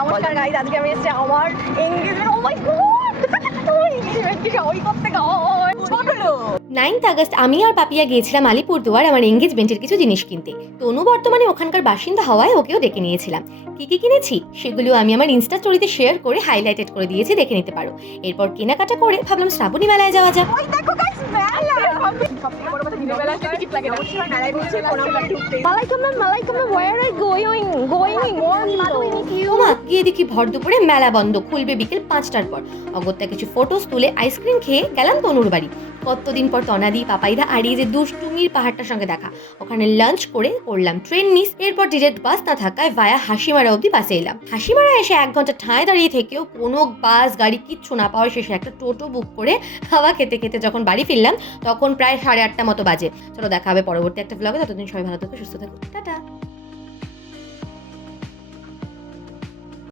নমস্কার গাইস, আজকে আমি এসেছি আমার এনগেজমেন্ট। ও মাই গড, আমার এনগেজমেন্টকে সবাই করতে গড ছোটলো। 9th আগস্ট আমি আর পাপিয়া গিয়েছিলাম আলিপুরদুয়ার আমার এঙ্গেজমেন্টের কিছু জিনিস কিনতে। তনু বর্তমানে ওখানকার বাসিন্দা হওয়ায় ওকেও ডেকে নিয়েছিলাম। কি কি কিনেছি সেগুলো আমি আমার ইনস্টা স্টোরিতে শেয়ার করে হাইলাইটেড করে দিয়েছি, দেখে নিতে পারো। এরপর কেনাকাটা করে ভাবলাম শ্রাবণী মেলায় যাওয়া যাক। ওই দেখো গাইস, মেলা সবথেকে বড় কথা দিনের বেলা টিকিট লাগে না। মেলায় বলছে কোন আমরা ঢুকতে। মালাইকুম ma'am, where are you going? ওমা, গিয়ে দেখি ভর দুপুরে মেলা বন্ধ, খুলবে বিকেল 5টার পর। অগত্যা কিছু ফটোস তুলে আইসক্রিম খেয়ে গেলাম তনুর বাড়ি। কতদিন পর তনাদি পাপাইদা আর এই যে দুষ্টুমির পাহাড়টার সঙ্গে দেখা। ওখানে লাঞ্চ করে করলাম ট্রেন মিস। এরপর ডিরেক্ট বাস না থাকায় ভায়া হাসিমারা অবধি বাসে এলাম। হাসিমারা এসে 1 ঘন্টা ঠায় দাঁড়িয়ে থেকেও কোনো বাস গাড়ি কিচ্ছু না পাওয়ার শেষে একটা টোটো বুক করে খাওয়া খেতে খেতে যখন বাড়ি ফিরলাম তখন প্রায় 8:30 মতো বাজে। চলো দেখা হবে পরবর্তী একটা ব্লগে। ততদিন সবাই ভালো থাকো, সুস্থ থাকো, টাটা।